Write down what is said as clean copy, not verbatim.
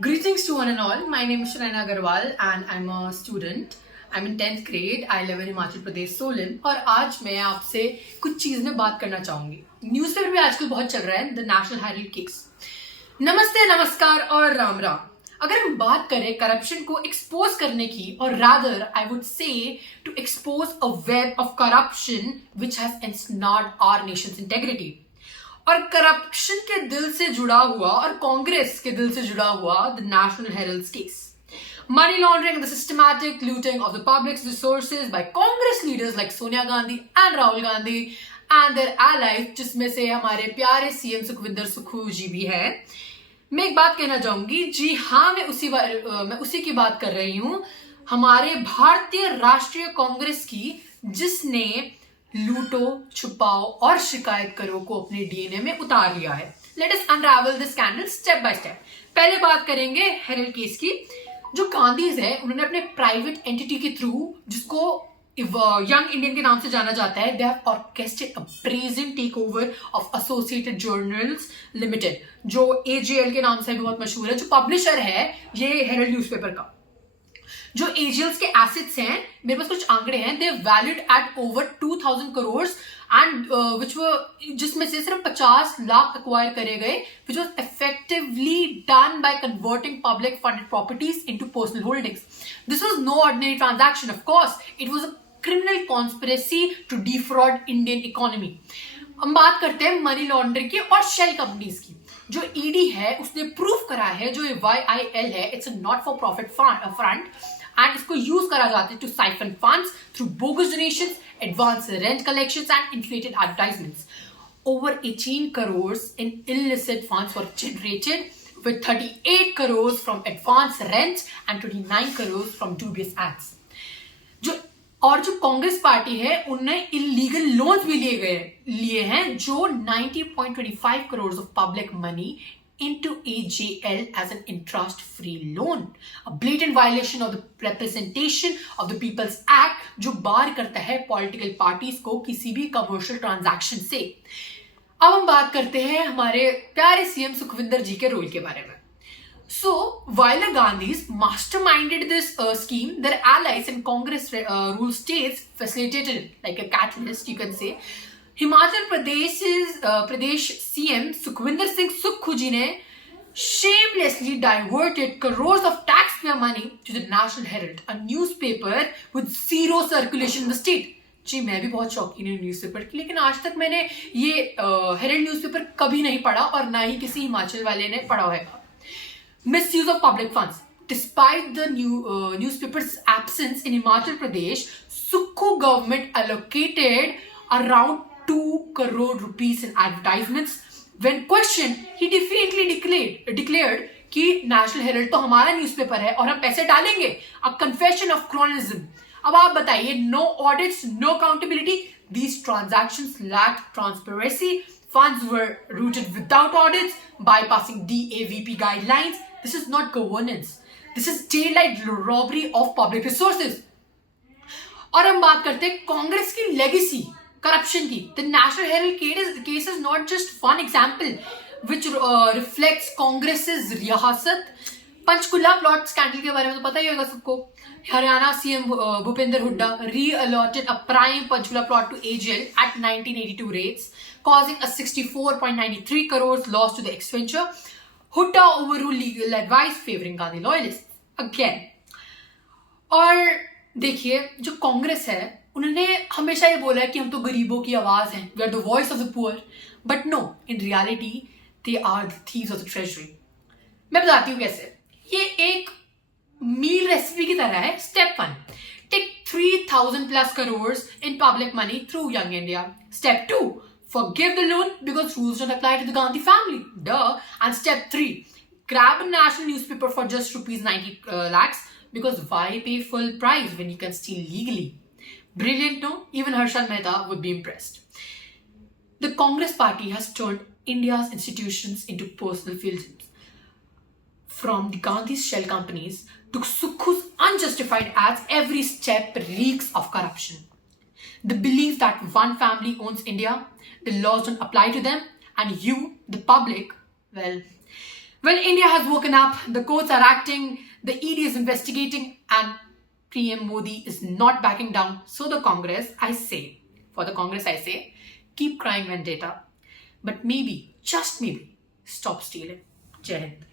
Greetings to one and all. My name is Shraina Agarwal and I'm a student. I'm in 10th grade. I live in Himachal प्रदेश सोलन और आज मैं आपसे कुछ चीज में बात करना चाहूंगी. न्यूज़पेपर में आजकल बहुत चल रहा है द नेशनल हेराल्ड केस. नमस्ते, नमस्कार और राम राम. अगर हम बात करें करप्शन को एक्सपोज करने की, और rather I would say to expose a web of corruption which has ensnared our nation's integrity, और करप्शन के दिल से जुड़ा हुआ और कांग्रेस के दिल से जुड़ा हुआ the national Herald case. Money laundering and the systematic looting of the public's resources by Congress leaders like Sonia Gandhi and Rahul Gandhi and their allies, जिसमें से हमारे प्यारे सीएम सुखविंदर सुक्खू जी भी हैं. मैं एक बात कहना चाहूंगी, जी हाँ, मैं उसी की बात कर रही हूँ, हमारे भारतीय राष्ट्रीय कांग्रेस की, जिसने लूटो, छुपाओ और शिकायत करो को अपने डीएनए में उतार लिया है. Let us unravel this scandal step by step. पहले बात करेंगे हेराल्ड केस की. जो गांधीज है, उन्होंने अपने प्राइवेट एंटिटी के थ्रू, जिसको यंग इंडियन के नाम से जाना जाता है, they have orchestrated a brazen take over of Associated Journals Limited, जो एजेएल के नाम से भी बहुत मशहूर है, जो पब्लिशर है ये हेराल्ड न्यूज़पेपर का. जो एजेएल्स के एसेट्स हैं, मेरे पास कुछ आंकड़े हैं, they valued at over 2000 crore and which वो, जिसमें से सिर्फ 50 लाख एक्वायर करे गए, which was effectively done by converting public funded properties into personal holdings. This was no ordinary transaction, of course it was a criminal conspiracy to defraud Indian economy. हम बात करते हैं मनी लॉन्ड्रिंग की और shell companies की. जो ईडी है उसने प्रूफ करा है, जो YIL है, it's a not for profit front, and इसको यूज करा जाता है to siphon funds through bogus donations, advance rent collections and inflated advertisements. Over 18 crores in illicit funds were generated, with 38 crores from advance rents and 29 crores from dubious ads. जो कांग्रेस पार्टी है, उनने illegal loans भी लिए हैं, जो 90.25 crore of public money into AJL as an interest-free loan, a blatant violation of the Representation of the People's Act, जो बार करता है पॉलिटिकल पार्टीज को किसी भी कमर्शियल ट्रांजैक्शन से. अब हम बात करते हैं हमारे प्यारे सीएम सुखविंदर जी के रोल के बारे में. So, while the Gandhis masterminded this scheme, their allies and Congress rule states facilitated it like a catalyst, you can say. Himachal Pradesh CM Sukhvinder Singh Sukhu ji ने shamelessly diverted crores of taxpayer money to the National Herald, a newspaper with zero circulation in the state. जी मैं भी बहुत शौकीन हूँ न्यूज़पेपर की, लेकिन आज तक मैंने ये हेराल्ड न्यूज़पेपर कभी नहीं पढ़ा और ना ही किसी हिमाचल वाले ने पढ़ा है. Misuse of public funds. Despite the newspaper's absence in Himachal Pradesh, Sukkhu government allocated around 2 crore rupees in advertisements. When questioned, he defiantly declared कि National Herald तो हमारा न्यूज़पेपर है और हम पैसे डालेंगे. A confession of cronyism. अब आप बताइए, no audits, no accountability. These transactions lacked transparency. Funds were routed without audits, bypassing DAVP guidelines. This is not governance. This is daylight robbery of public resources. और हम बात करते हैं कांग्रेस की legacy corruption की. The National Herald case is not just one example which reflects कांग्रेस's रियासत. Panchkula plot scandal के बारे में तो पता ही होगा सबको. हरियाणा सीएम Bhupendra Hooda re-allotted a prime Panchkula plot to AJL at 1982 rates, causing a 64.93 crores loss to the ex-venture. Hooda overruled legal advice favoring Gandhi loyalists again. और देखिए, जो कांग्रेस है, उन्होंने हमेशा ये बोला है कि हम तो गरीबों की आवाज हैं, we are the voice of the poor. But no, in reality, they are the thieves of the treasury. मैं बताती हूँ कैसे. ये एक मील रेसिपी की तरह है. स्टेप 1, take 3000 plus crores in public money through Young India. Step 2, forgive the loan because rules don't apply to the Gandhi family. Duh. And step 3, grab a national newspaper for just rupees 90 lakhs, because why pay full price when you can steal legally? Brilliant, no? Even Harshal Mehta would be impressed. The Congress party has turned India's institutions into personal fields. From the Gandhi's shell companies to Sukkhu's unjustified ads, every step reeks of corruption. The belief that one family owns India, the laws don't apply to them, and you, the public, well, Well, India has woken up, the courts are acting, the ED is investigating, and PM Modi is not backing down. So the Congress, for the Congress I say, keep crying vendetta, but maybe, just maybe, stop stealing. Jai Hind.